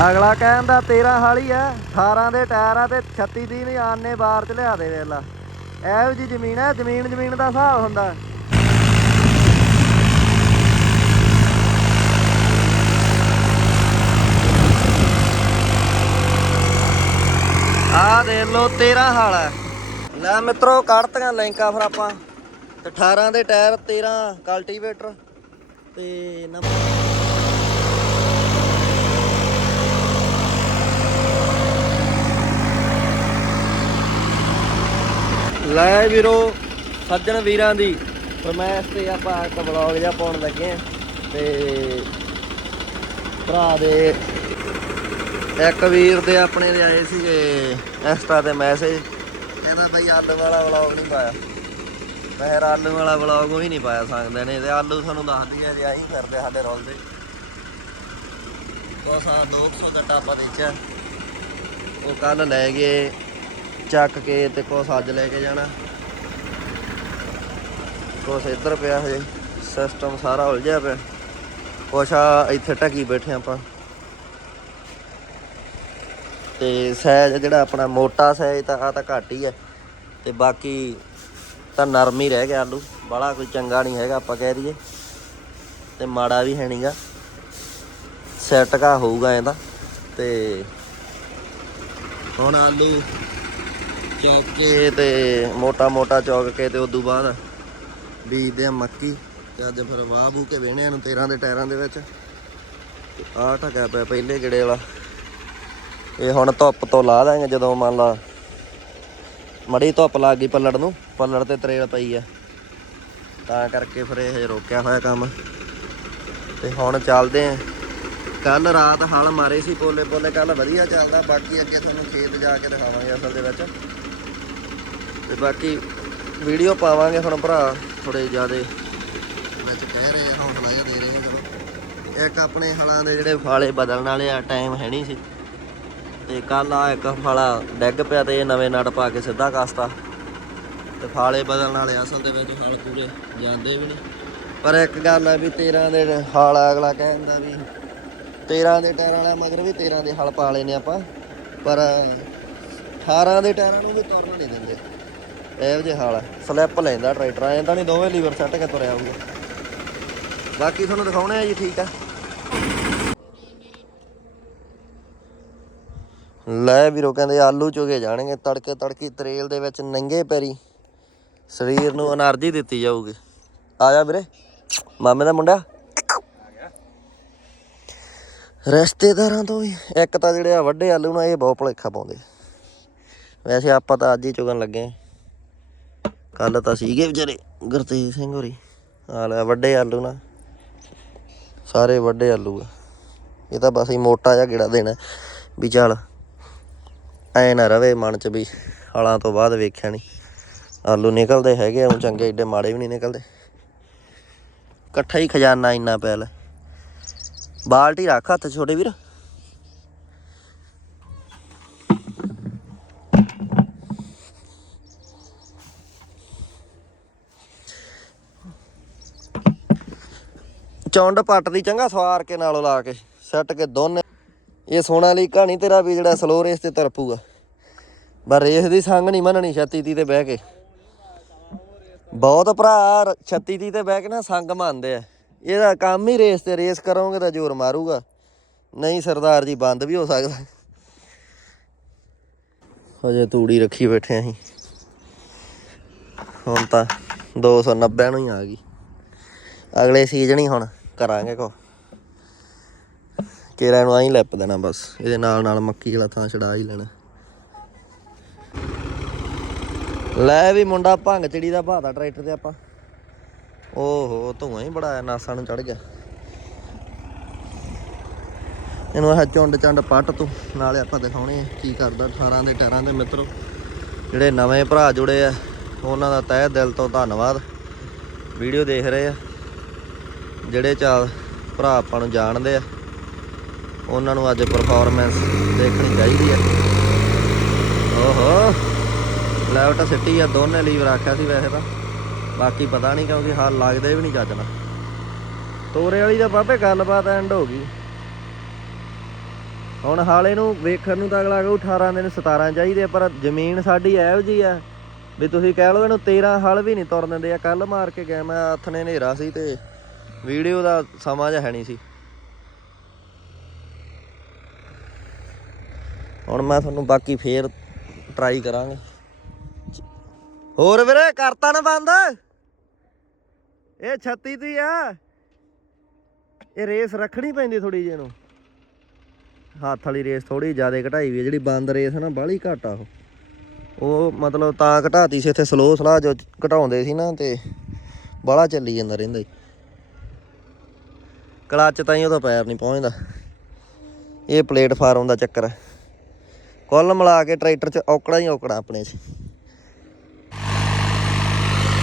ਅਗਲਾ ਕਹਿੰਦਾ 13 ਹਾਲੀ ਆ 18 ਦੇ ਟਾਇਰ ਆ ਤੇ 36 ਦੀ ਨਹੀਂ ਆਨੇ ਬਾਰ ਚ ਲਿਆ ਦੇ ਵੇਲਾ ਇਹੋ ਜੀ ਜ਼ਮੀਨ ਹੈ ਜ਼ਮੀਨ ਜ਼ਮੀਨ ਦਾ ਹਿਸਾਬ ਹੁੰਦਾ। ਆ ਦੇਖ ਲਓ 13 ਹਾਲ ਹੈ ਲੈ ਮਿੱਤਰੋ, ਕੱਢਤੀਆਂ ਲੈਂਕਾਂ ਫਿਰ ਆਪਾਂ। ਤੇ 18 ਦੇ ਟਾਇਰ 13 ਕਲਟੀਵੇਟਰ ਤੇ ਨੰਬਰ ਲੈ ਵੀਰੋ, ਸੱਜਣ ਵੀਰਾਂ ਦੀ। ਫਰਮਾਇਸ਼ ਤੇ ਆਪਾਂ ਇੱਕ ਵਲੌਗ ਜਿਹਾ ਪਾਉਣ ਲੱਗੇ ਆ ਤੇ ਭਰਾ ਦੇ ਇੱਕ ਵੀਰ ਦੇ ਆਪਣੇ ਦੇ ਆਏ ਸੀਗੇ ਇੰਸਟਾ ਤੇ ਮੈਸੇਜ ਕਹਿੰਦਾ ਬਈ ਆਲੂ ਵਾਲਾ ਵਲੌਗ ਨਹੀਂ ਪਾਇਆ। ਮੈਂ ਕਿਹਾ ਆਲੂ ਵਾਲਾ ਵਲੌਗ ਉਹ ਨਹੀਂ ਪਾਇਆ ਸਕਦੇ ਨੇ, ਤੇ ਆਲੂ ਤੁਹਾਨੂੰ ਦੱਸ ਦਈਏ ਜੇ ਆਹੀ ਕਰਦੇ ਸਾਡੇ ਰੋਲ ਦੇ ਕੋਸਾ 200 ਦਾ ਟਾਪਾ ਦੇਖਿਆ ਉਹ ਕੱਲ ਲੈ ਗਏ। ਚੱਕ ਕੇ ਤੇ ਕੁਛ ਅੱਜ ਲੈ ਕੇ ਜਾਣਾ। ਕੁਛ ਇੱਧਰ ਪਿਆ ਹਜੇ ਸਿਸਟਮ ਸਾਰਾ ਉਲਝਿਆ ਪਿਆ। ਕੁਛ ਆ ਇੱਥੇ ਟਕੀ ਬੈਠੇ ਆਪਾਂ। ਤੇ ਸਹਿਜ ਜਿਹੜਾ ਆਪਣਾ ਮੋਟਾ ਸਾਈਜ਼ ਤਾਂ ਆ ਤਾਂ ਘੱਟ ਹੀ ਹੈ ਤੇ ਬਾਕੀ ਤਾਂ ਨਰਮ ਹੀ ਰਹਿ ਗਿਆ ਆਲੂ। ਬੜਾ ਕੋਈ ਚੰਗਾ ਨਹੀਂ ਹੈਗਾ ਆਪਾਂ ਕਹਿ ਦਈਏ। ਤੇ ਮਾੜਾ ਵੀ ਹੈ ਨਹੀਂਗਾ। ਸੈੱਟ ਕਾ ਹੋਊਗਾ ਇਹਦਾ ਤੇ ਹੁਣ ਆਲੂ ਚੌਕ ਕੇ ਤੇ, ਮੋਟਾ ਮੋਟਾ ਚੌਕ ਕੇ ਤੇ ਉਦੋਂ ਬਾਅਦ ਬੀਜਦੇ ਆ ਮੱਕੀ ਤੇ ਅੱਜ ਫਿਰ ਵਾਹ ਬੂ ਕੇ ਵੇਹਣਿਆਂ ਨੂੰ 13 ਦੇ ਟਾਇਰਾਂ ਦੇ ਵਿੱਚ। ਆ ਟਕਾ ਪਿਆ ਪਹਿਲੇ ਗੇੜੇ ਵਾਲਾ। ਇਹ ਹੁਣ ਧੁੱਪ ਤੋਂ ਲਾ ਦਾਂਗੇ ਜਦੋਂ ਮੰਨ ਲਾ ਮੜੀ ਧੁੱਪ ਲੱਗ ਗਈ ਪੱਲੜ ਨੂੰ, ਪੱਲੜ ਤੇ ਤਰੇਲ ਪਈ ਆ। ਤਾਂ ਕਰਕੇ ਫਿਰ ਇਹ ਰੋਕਿਆ ਹੋਇਆ ਕੰਮ। ਤੇ ਹੁਣ ਚੱਲਦੇ ਆਂ। ਕੱਲ ਰਾਤ ਹਲ ਮਾਰੇ ਸੀ ਪੋਲੇ ਪੋਲੇ ਕੱਲ ਵਧੀਆ ਚੱਲਦਾ, ਬਾਕੀ ਅੱਗੇ ਤੁਹਾਨੂੰ ਖੇਤ ਜਾ ਕੇ ਦਿਖਾਵਾਂਗੇ ਅਸਲ ਦੇ ਵਿੱਚ। ਤੇ ਬਾਕੀ ਵੀਡੀਓ ਪਾਵਾਂਗੇ ਹੁਣ ਭਰਾ ਥੋੜੇ ਜਿਆਦੇ। ਵਿੱਚ ਕਹਿ ਰਹੇ ਆ ਹੌਸਲਾ ਜਿਹਾ ਦੇ ਰਹੇ ਆ ਚਲੋ। ਇੱਕ ਆਪਣੇ ਹਲਾਂ ਦੇ ਜਿਹੜੇ ਫਾਲੇ ਬਦਲਣ ਵਾਲੇ ਆ ਟਾਈਮ ਹੈ ਨਹੀਂ ਸੀ। ਤੇ ਕੱਲ ਆ ਇੱਕ ਫਾਲਾ ਡਿੱਗ ਪਿਆ ਤੇ ਇਹ ਨਵੇਂ ਨਟ ਪਾ ਕੇ ਸਿੱਧਾ ਕਸਤਾ। ਤੇ ਫਾਲੇ ਬਦਲਣ ਵਾਲੇ ਅਸਲ ਦੇ ਵਿੱਚ ਹਲ ਪੂਰੇ ਜਾਂਦੇ ਵੀ ਨਹੀਂ। ਪਰ ਇੱਕ ਗੱਲ ਆ ਵੀ 13 ਦੇ ਹਾਲ ਅਗਲਾ ਕਹਿੰਦਾ ਵੀ 13 ਦੇ ਟਾਇਰਾਂ ਵਾਲਾ ਮਗਰ ਵੀ 13 ਦੇ ਹਲ ਪਾ ਲਏ ਨੇ ਆਪਾਂ। ਪਰ 18 ਦੇ ਟਾਇਰਾਂ ਨੂੰ ਵੀ ਤੁਰਨ ਨਹੀਂ ਦਿੰਦੇ। ਇਹੋ ਜਿਹੇ ਹਾਲ ਹੈ ਸਲਿੱਪ ਲੈਂਦਾ ਟਰੈਕਟਰ ਐਂ ਤਾਂ ਨਹੀਂ ਦੋਵੇਂ ਲੀਵਰ ਸੈੱਟ ਕੇ ਤੁਰਿਆ ਹੋਊਗਾ। ਬਾਕੀ ਤੁਹਾਨੂੰ ਦਿਖਾਉਣੇ ਆ ਜੀ, ਠੀਕ ਆ। ਲੈ ਵੀਰੋ, ਕਹਿੰਦੇ ਆਲੂ ਚੁਗੇ ਜਾਣਗੇ, ਤੜਕੇ ਤੜਕੀ ਤਰੇਲ ਦੇ ਵਿੱਚ ਨੰਗੇ ਪੈਰੀ। ਸਰੀਰ ਨੂੰ એનર્ਜੀ ਦਿੱਤੀ ਜਾਊਗੀ। ਆ ਜਾ ਵੀਰੇ। ਮਾਮੇ ਦਾ ਮੁੰਡਾ। ਰਸਤੇਦਾਰਾਂ ਤੋਂ ਵੀ ਇੱਕ ਤਾਂ ਜਿਹੜੇ ਆ ਵੱਡੇ ਆਲੂ ਨਾਲ ਇਹ ਬਹੁਤ ਭੁਲੇਖਾ ਪਾਉਂਦੇ। ਵੈਸੇ ਆਪਾਂ ਤਾਂ ਅੱਜ ਹੀ ਚੁਗਣ ਲੱਗੇ ਆਂ। ਕੱਲ ਤਾਂ ਸੀਗੇ ਵਿਚਾਰੇ, ਗੁਰਤੇਜ ਸਿੰਘ ਹੋਰੀ। ਆ ਲੈ ਵੱਡੇ ਆਲੂ ਨਾ ਸਾਰੇ ਵੱਡੇ ਆਲੂ ਆ। ਇਹ ਤਾਂ ਬਸ ਹੀ ਮੋਟਾ ਜਿਹਾ ਗੇੜਾ ਦੇਣਾ। ਵੀ ਚੱਲ, ਐ ਨਾ ਰਵੇ ਮਨ ਚ ਵੀ, ਹਲਾਂ ਤੋਂ ਬਾਅਦ ਵੇਖਿਆ ਨਹੀਂ ਆਲੂ ਨਿਕਲਦੇ ਹੈਗੇ ਆ ਚੰਗੇ ਏਡੇ ਮਾੜੇ ਵੀ ਨਹੀਂ ਨਿਕਲਦੇ। ਇਕੱਠਾ ਹੀ ਖਜ਼ਾਨਾ ਇੰਨਾ ਪੈਲ ਬਾਲਟੀ ਰੱਖ ਹੱਥ ਛੋਟੇ ਵੀਰ। ਚੌਂਡ ਪੱਟ ਦੀ ਚੰਗਾ ਸਵਾਰ ਕੇ ਨਾਲੋਂ ਲਾ ਕੇ ਸੱਟ ਕੇ ਦੋਨੇ। ਇਹ ਸੋਨਾ ਲਈ ਕਹਾਣੀ ਤੇਰਾ ਵੀ ਜਿਹੜਾ ਸਲੋ ਰੇਸ ਤੇ ਤਰਪੂਗਾ। ਪਰ ਰੇਸ ਦੀ ਸੰਗ ਨਹੀਂ ਮੰਨਣੀ 36 ਦੀ ਤੇ ਬਹਿ ਕੇ। ਬਹੁਤ ਭਰਾ 36 ਦੀ ਤੇ ਬਹਿ ਕੇ ਨਾ ਸੰਗ ਮੰਨਦੇ ਆ। ਇਹਦਾ ਕੰਮ ਹੀ ਰੇਸ ਤੇ ਰੇਸ ਕਰੋਗੇ ਤਾਂ ਜ਼ੋਰ ਮਾਰੂਗਾ। ਨਹੀਂ ਸਰਦਾਰ ਜੀ, ਬੰਦ ਵੀ ਹੋ ਸਕਦਾ। ਹਜੇ ਤੂੜੀ ਰੱਖੀ ਬੈਠੇ ਅਸੀਂ। ਹੁਣ ਤਾਂ 290 ਨੂੰ ਹੀ ਆ ਗਈ। ਅਗਲੇ ਸੀਜ਼ਨ ਹੀ ਹੁਣ। ਕਰਾਂਗੇ ਕੋ। ਕੇਰਾ ਨੂੰ ਆਹੀਂ ਲਿਪ ਦੇਣਾ ਬਸ, ਇਹਦੇ ਨਾਲ ਨਾਲ ਮੱਕੀ ਵਾਲਾ ਥਾਂ ਛਡਾ ਹੀ ਲੈਣਾ। ਲੈ ਵੀ ਮੁੰਡਾ ਭੰਗ ਚਿੜੀ ਦਾ ਭਾਦਾ ਟਰੈਕਟਰ ਤੇ ਆਪਾਂ। ਓਹੋ, ਧੂਆਂ ਹੀ ਬੜਾ ਨਾਸਾਂ ਨੂੰ ਚੜ ਗਿਆ। ਇਹਨੂੰ ਆਹ ਚੁੰਡ ਚੰਡ ਪੱਟ ਤੂੰ, ਨਾਲੇ ਆਪਾਂ ਦਿਖਾਉਣੇ ਆ ਕੀ ਕਰਦਾ 18 ਦੇ ਟਾਇਰਾਂ ਦੇ ਮਿੱਤਰੋ। ਜਿਹੜੇ ਨਵੇਂ ਭਰਾ ਜੁੜੇ ਆ, ਉਹਨਾਂ ਦਾ ਤਹਿ ਦਿਲ ਤੋਂ ਧੰਨਵਾਦ। ਵੀਡੀਓ ਦੇਖ ਰਹੇ ਆ। ਜਿਹੜੇ ਚਾਲ ਭਰਾ ਆਪਾਂ ਨੂੰ ਜਾਣਦੇ ਆ, ਉਹਨਾਂ ਨੂੰ ਅੱਜ ਪਰਫਾਰਮੈਂਸ ਦੇਖਣੀ ਚਾਹੀਦੀ ਆ। ਓਹੋ ਲੈਵਟ ਸਿੱਟੀ ਆ, ਦੋਨੇ ਲੀਵਰ ਆਖਿਆ ਸੀ ਵੈਸੇ ਤਾਂ। ਬਾਕੀ ਪਤਾ ਨਹੀਂ ਕਿਉਂਕਿ ਹਾਲ ਲੱਗਦੇ ਵੀ ਨਹੀਂ ਚੱਜਣਾ ਤੋਰੇ ਵਾਲੀ ਦਾ ਬਾਬੇ ਗੱਲਬਾਤ ਐਂਡ ਹੋ ਗਈ। ਹੁਣ ਹਾਲੇ ਨੂੰ ਵੇਖਣ ਨੂੰ ਤਾਂ ਅਗਲਾ ਕਹੂ 18 ਦਿਨ 17 ਚਾਹੀਦੇ ਪਰ ਜ਼ਮੀਨ ਸਾਡੀ ਇਹੋ ਜੀ ਆ ਵੀ ਤੁਸੀਂ ਕਹਿ ਲਓ ਇਹਨੂੰ 13 ਹਲ ਵੀ ਨਹੀਂ ਤੁਰ ਦਿੰਦੇ ਆ। ਕੱਲ ਮਾਰ ਕੇ ਗਿਆ, ਮੈਂ ਹੱਥ ਨੇ ਹਨੇਰਾ ਸੀ ਤੇ ਵੀਡੀਓ ਦਾ ਸਮਾਂ ਜਿਹਾ ਹੈ ਨਹੀਂ ਸੀ। ਹੁਣ ਮੈਂ ਤੁਹਾਨੂੰ ਬਾਕੀ ਫੇਰ ਟਰਾਈ ਕਰਾਂਗੇ। ਹੋਰ ਵੀਰੇ, ਕਰਤਾ ਨਾ ਬੰਦ? ਇਹ 36 ਦੀ ਆ। ਇਹ ਰੇਸ ਰੱਖਣੀ ਪੈਂਦੀ ਥੋੜੀ ਜਿਹੀ ਨੂੰ ਹੱਥ ਵਾਲੀ ਰੇਸ ਥੋੜੀ ਜ਼ਿਆਦਾ ਘਟਾਈ ਵੀ ਜਿਹੜੀ ਬੰਦ ਰੇਸ ਹੈ ਨਾ, ਬਾਹਲੀ ਘੱਟ ਆ ਉਹ। ਉਹ ਮਤਲਬ ਤਾਂ ਘਟਾਤੀ ਸੀ, ਇੱਥੇ ਸਲੋ ਸਲਾਹ ਜੋ ਘਟਾਉਂਦੇ ਸੀ ਨਾ ਤੇ ਬਾਹਲਾ ਚੱਲੀ ਜਾਂਦਾ ਰਹਿੰਦਾ ਸੀ ਕਲੱਚ ਤਾਂ ਹੀ ਉਹਦਾ ਪੈਰ ਨਹੀਂ ਪਹੁੰਚਦਾ। ਇਹ ਪਲੇਟਫਾਰਮ ਦਾ ਚੱਕਰ ਹੈ। ਕੁੱਲ ਮਿਲਾ ਕੇ ਟਰੈਕਟਰ 'ਚ ਔਕੜਾ ਹੀ ਔਕੜਾ ਆਪਣੇ 'ਚ।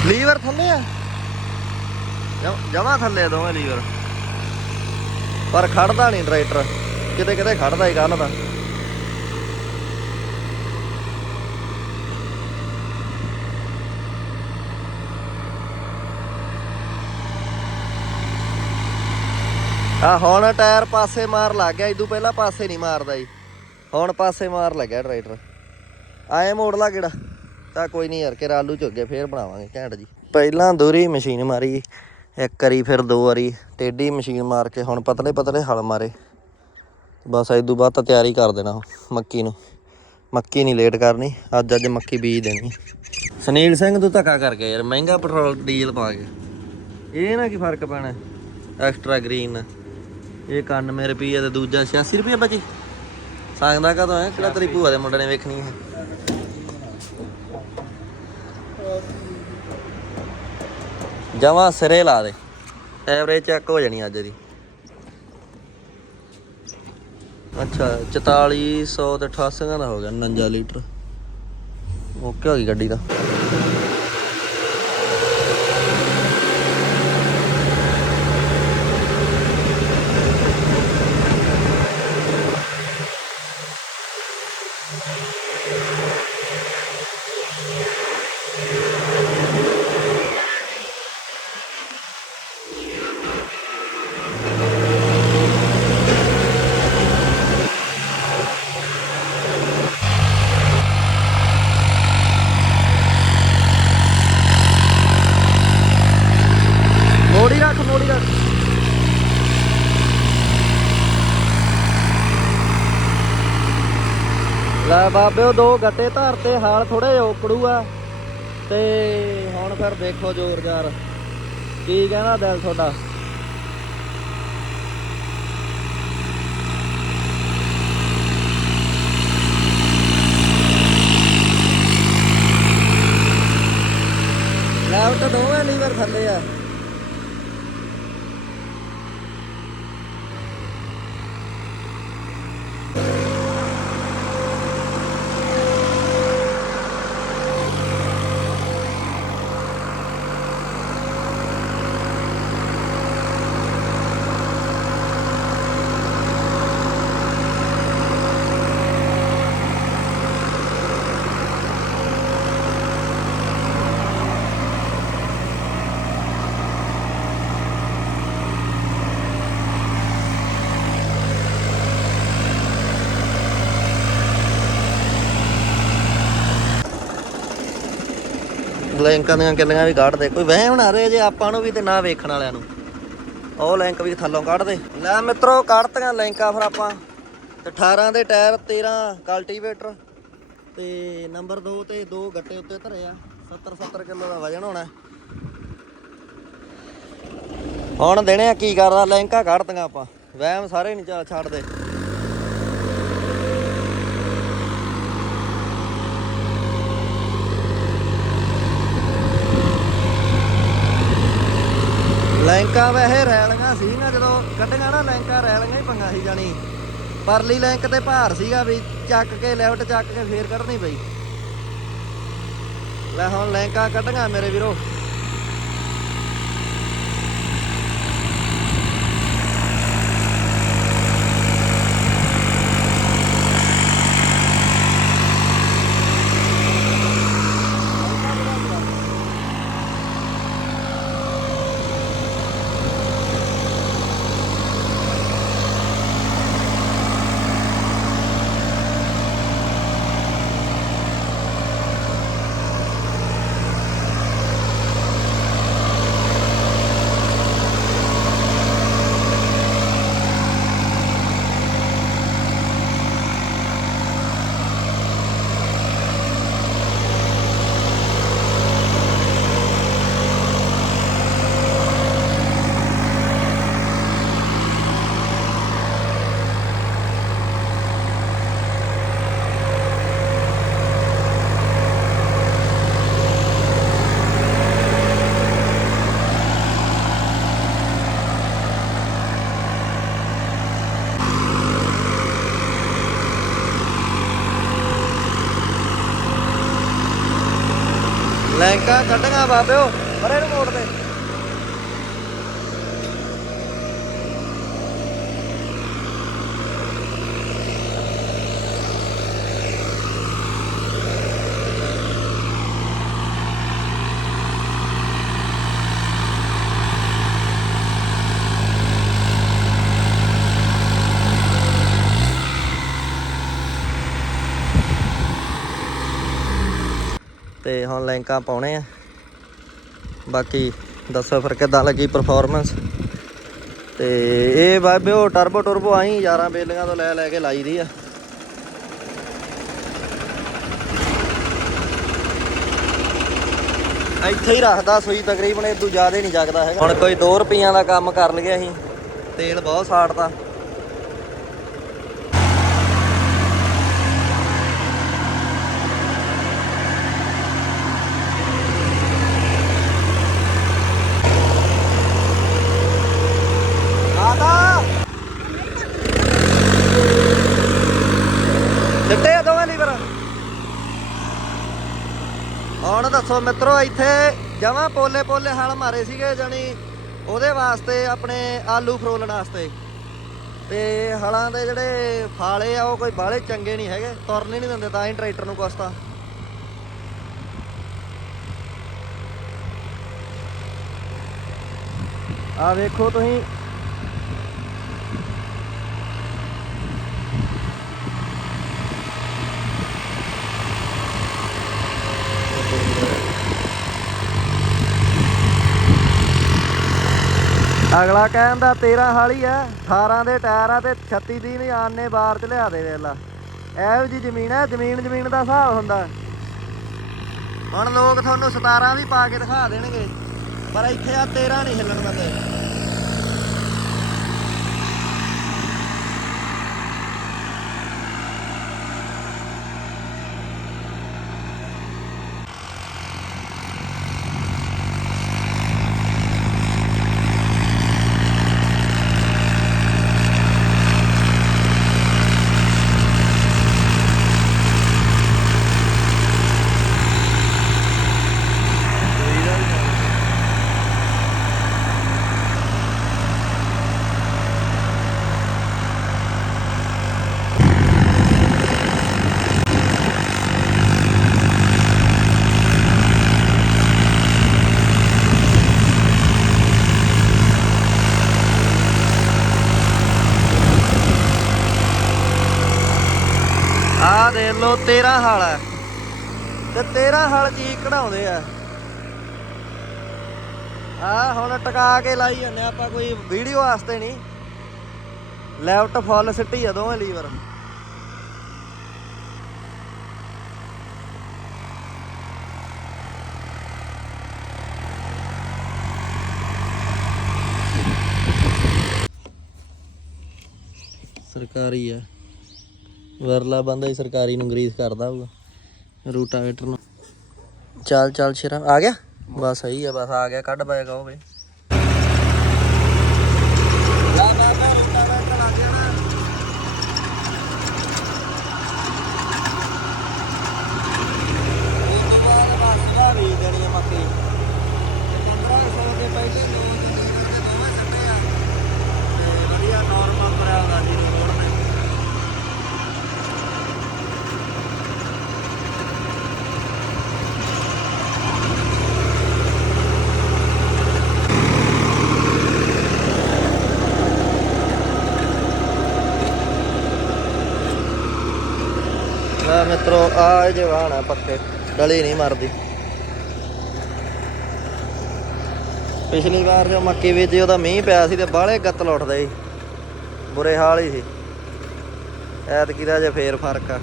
ਲੀਵਰ ਥੱਲੇ ਆ। ਜਮਾ ਥੱਲੇ ਆ ਦੋਵੇਂ ਲੀਵਰ। ਪਰ ਖੜਦਾ ਨਹੀਂ ਟਰੈਕਟਰ। ਕਿਤੇ ਕਿਤੇ ਖੜਦਾ ਹੀ ਕੱਲ ਦਾ। ਆ ਹੁਣ ਟਾਇਰ ਪਾਸੇ ਮਾਰ ਲੱਗ ਗਿਆ ਇਦੋਂ ਪਹਿਲਾਂ ਪਾਸੇ ਨਹੀਂ ਮਾਰਦਾ ਜੀ। ਹੁਣ ਪਾਸੇ ਮਾਰ ਲੱਗਿਆ ਟਰੈਕਟਰ। ਆਏ ਮੋੜ ਲਾ ਕਿਹੜਾ ਤਾਂ ਕੋਈ ਨਹੀਂ ਯਾਰ ਕਿ ਆਲੂ ਝੁੱਗੇ ਫੇਰ ਬਣਾਵਾਂਗੇ ਘੈਂਟ ਜੀ। ਪਹਿਲਾਂ ਦੂਰੀ ਮਸ਼ੀਨ ਮਾਰੀ ਇੱਕ ਵਾਰੀ ਫਿਰ ਦੋ ਵਾਰੀ, ਟੇਢੀ ਮਸ਼ੀਨ ਮਾਰ ਕੇ ਹੁਣ ਪਤਲੇ ਪਤਲੇ ਹਲ ਮਾਰੇ। ਬਸ ਇਦੋਂ ਬਾਅਦ ਤਾਂ ਤਿਆਰੀ ਕਰ ਦੇਣਾ ਮੱਕੀ ਨੂੰ। ਮੱਕੀ ਨਹੀਂ ਲੇਟ ਕਰਨੀ, ਅੱਜ ਅੱਜ ਮੱਕੀ ਬੀਜ ਦੇਣੀ। ਸੁਨੀਲ ਸਿੰਘ ਤੂੰ ਧੱਕਾ ਕਰ ਗਿਆ ਯਾਰ, ਮਹਿੰਗਾ ਪੈਟਰੋਲ ਡੀਜ਼ਲ ਪਾ ਕੇ। ਇਹ ਨਾ ਕੀ ਫ਼ਰਕ ਪੈਣਾ ਐਕਸਟਰਾ ਗ੍ਰੀਨ ਇਹ 91 ਰੁਪਏ ਤੇ ਦੂਜਾ 86 ਰੁਪਏ ਬਚੀ। ਸੰਗਦਾ ਕਦੋਂ ਹੈ ਕਿਹੜਾ ਤੇਰੀ ਭੂਆ ਦੇ ਮੁੰਡੇ ਨੇ ਵੇਖਣੀ ਹੈ ਜਮਾ ਸਿਰੇ ਲਾ ਦੇ। ਐਵਰੇਜ ਚੈੱਕ ਹੋ ਜਾਣੀ ਅੱਜ ਦੀ। ਅੱਛਾ 4400 ਤੇ 88 ਦਾ ਹੋ ਗਿਆ 49 ਲੀਟਰ। ਓਕੇ ਹੋ ਗਈ ਗੱਡੀ ਦਾ ਮੋੜੀ ਰੱਖ ਮੋੜੀ ਰੱਖ ਲੈ ਬਾਬੇ ਦੋ ਗੱਟੇ ਧਰਤੇ ਹਾਲ ਥੋੜੇ ਓਕੜੂ ਆ ਤੇ ਹੁਣ ਫਿਰ ਦੇਖੋ ਜ਼ੋਰਦਾਰ। ਕੀ ਕਹਿੰਦਾ ਦਿਲ ਤੁਹਾਡਾ ਲੈ ਉਹ ਤਾਂ ਦੋਵੇਂ ਲੀਵਰ ਥੱਲੇ ਆ ਲਿੰਕਾਂ ਦੀਆਂ ਕਿੱਲੀਆਂ ਵੀ ਕੱਢ ਦੇ। ਕੋਈ ਵਹਿਮ ਨਾ ਰਹੇ ਜੇ ਆਪਾਂ ਨੂੰ ਵੀ ਤੇ ਨਾ ਵੇਖਣ ਵਾਲਿਆਂ ਨੂੰ। ਉਹ ਲਿੰਕ ਵੀ ਥੱਲੋਂ ਕੱਢ ਦੇ। ਲੈ ਮਿੱਤਰੋ, ਕੱਢਤੀਆਂ ਲਿੰਕਾਂ ਫਿਰ ਆਪਾਂ। ਤੇ 18 ਦੇ ਟਾਇਰ 13 ਕਲਟੀਵੇਟਰ ਤੇ ਨੰਬਰ 2 ਤੇ ਦੋ ਗੱਟੇ ਉੱਤੇ ਧਰੇ ਆ 70 70 ਕਿਲੋ ਦਾ ਵਜਨ ਹੋਣਾ। ਹੁਣ ਦੇਣੇ ਆ ਕੀ ਕਰਦਾ ਲਿੰਕਾਂ ਕੱਢਤੀਆਂ ਆਪਾਂ। ਵਹਿਮ ਸਾਰੇ ਨਹੀਂ ਚਾ- ਛੱਡਦੇ। ਲੈਂਕਾਂ ਵੈਸੇ ਰੈਲੀਆਂ ਸੀ ਨਾ, ਜਦੋਂ ਕੱਢੀਆਂ ਨਾ ਲੈਂਕਾਂ, ਰੈਲੀਆਂ ਹੀ ਪੰਗਾ ਸੀ ਜਾਣੀ। ਪਰਲੀ ਲੈਂਕ ਤੇ ਭਾਰ ਸੀਗਾ ਵੀ ਚੱਕ ਕੇ ਲੈਫਟ ਚੱਕ ਕੇ ਫੇਰ ਕੱਢਣੀ ਪਈ। ਲੈ ਹੁਣ ਲੈਂਕਾਂ ਕੱਢੀਆਂ ਮੇਰੇ ਵੀਰੋ। ਲੈਂਕਾਂ ਕੱਢੀਆਂ ਬਾਬਿਓ ਪਰੇ ਨੂੰ ਮੋੜ ਦੇ। ਤੇ ਹੁਣ ਲੈਂਕਾਂ ਪਾਉਣੇ ਆ। ਬਾਕੀ ਦੱਸੋ ਫਿਰ ਕਿੱਦਾਂ ਲੱਗੀ ਪਰਫਾਰਮੈਂਸ ਤੇ ਇਹ ਬਾਬੇ ਉਹ ਟਰਬੋ ਟਰਬੋ ਆਈ ਯਾਰਾਂ ਬੇਲੀਆਂ ਤੋਂ ਲੈ ਲੈ ਕੇ ਲਾਈ ਦੀ ਆ। ਇੱਥੇ ਹੀ ਰੱਖਦਾ ਸੂਈ ਤਕਰੀਬਨ ਇਦੋਂ ਜ਼ਿਆਦਾ ਨਹੀਂ ਜਗਦਾ ਹੈਗਾ। ਹੁਣ ਕੋਈ 2 ਰੁਪਈਆਂ ਦਾ ਕੰਮ ਕਰ ਲਿਆ ਅਸੀਂ, ਤੇਲ ਬਹੁਤ ਸਾੜਦਾ ਆਦਾ ਚਿੱਟੇ ਆ ਦੋਵੇਂ ਲੀਵਰ ਹੁਣ ਮਿੱਤਰੋ, ਇੱਥੇ ਜਮਾਂ ਪੋਲੇ ਪੋਲੇ ਹਲ ਮਾਰੇ ਸੀਗੇ ਜਾਨੀ ਉਹਦੇ ਵਾਸਤੇ ਆਪਣੇ ਆਲੂ ਫਰੋਲਣ ਵਾਸਤੇ। ਤੇ ਹਲਾਂ ਦੇ ਜਿਹੜੇ ਫਾਲੇ ਆ, ਉਹ ਕੋਈ ਬਾਹਲੇ ਚੰਗੇ ਨਹੀਂ ਹੈਗੇ, ਤੁਰਨ ਹੀ ਨਹੀਂ ਦਿੰਦੇ, ਤਾਂ ਹੀ ਟਰੈਕਟਰ ਨੂੰ ਕੋਸਤਾ ਆ ਵੇਖੋ ਤੁਸੀਂ ਅਗਲਾ ਕਹਿੰਦਾ 13 ਹਾਲੀ ਆ 18 ਦੇ ਟਾਇਰ ਆ ਤੇ 36 ਦੀ ਵੀ ਆਨੇ ਬਾਰ ਚ ਲਿਆ ਦੇ ਵੇਲਾ ਇਹੋ ਜੀ ਜ਼ਮੀਨ ਹੈ ਜ਼ਮੀਨ ਜ਼ਮੀਨ ਦਾ ਹਿਸਾਬ ਹੁੰਦਾ। ਹੁਣ ਲੋਕ ਤੁਹਾਨੂੰ 17 ਵੀ ਪਾ ਕੇ ਦਿਖਾ ਦੇਣਗੇ, ਪਰ ਇੱਥੇ ਆ 13 ਨਹੀਂ ਹਿੱਲਣ ਦਿੰਦੇ ਆਹ ਦੇਖ ਲਓ 13 ਹਲ ਹੈ। ਤੇ 13 ਹਲ ਜੀ ਕਢਾਉਂਦੇ ਆ। ਆ ਹੁਣ ਟਿਕਾ ਕੇ ਲਾਈ ਜਾਂਦੇ ਆਪਾਂ ਕੋਈ ਵੀਡੀਓ ਵਾਸਤੇ ਨਹੀਂ। ਲੈਫਟ ਫੁੱਲ ਸਿੱਟੀ ਆ ਦੋਵੇਂ ਲੀਵਰ ਸਰਕਾਰੀ ਆ। ਵਰਲਾ ਬੰਦਾ ਹੀ ਸਰਕਾਰੀ ਨੂੰ ਗਰੀਸ ਕਰਦਾ ਹੋਊਗਾ। ਰੂਟਾਵੇਟਰ ਨੂੰ। ਚੱਲ ਚੱਲ ਸ਼ੇਰਾ, ਆ ਗਿਆ? ਬਸ ਸਹੀ ਆ, ਬਸ ਆ ਗਿਆ, ਕੱਢ ਪਾਏਗਾ ਉਹ ਵੇ ਲਾ ਬਾਬਾ ਰੂਟਾਵੇਟਰ ਲੱਗ ਜਾਣਾ ਇਹ ਤੋਂ ਬਾਅਦ ਬਸ ਆ ਵੀ ਦੇਣੀ ਆ ਮੱਕੀ 1500 ਦੇ ਪਹਿਲੇ ਦੋ ਤੇ ਲੀਵਰ ਦੇ ਦੋਵੇਂ ਸੱਟੇ ਆ ਤੇ ਵਧੀਆ ਨਾਰਮਲ ਭਰਿਆ ਹੁੰਦਾ ਜੀ ਰੋਡ ਤੇ ਆ ਮਿੱਤਰੋ ਆ ਜਵਾਨ ਆ ਪੱਕੇ ਡਲੀ ਨਹੀਂ ਮਰਦੀ। ਪਿਛਲੀ ਵਾਰ ਜੋ ਮੱਕੀ ਬੀਜੀ, ਉਹਦਾ ਮੀਂਹ ਪਿਆ ਸੀ ਤੇ ਬਾਹਲੇ ਗੱਤਲ ਉੱਠਦੇ ਸੀ। ਬੁਰੇ ਹਾਲ ਹੀ ਸੀ। ਐਤਕੀ ਦਾ ਜੇ ਫੇਰ ਫ਼ਰਕ ਆ।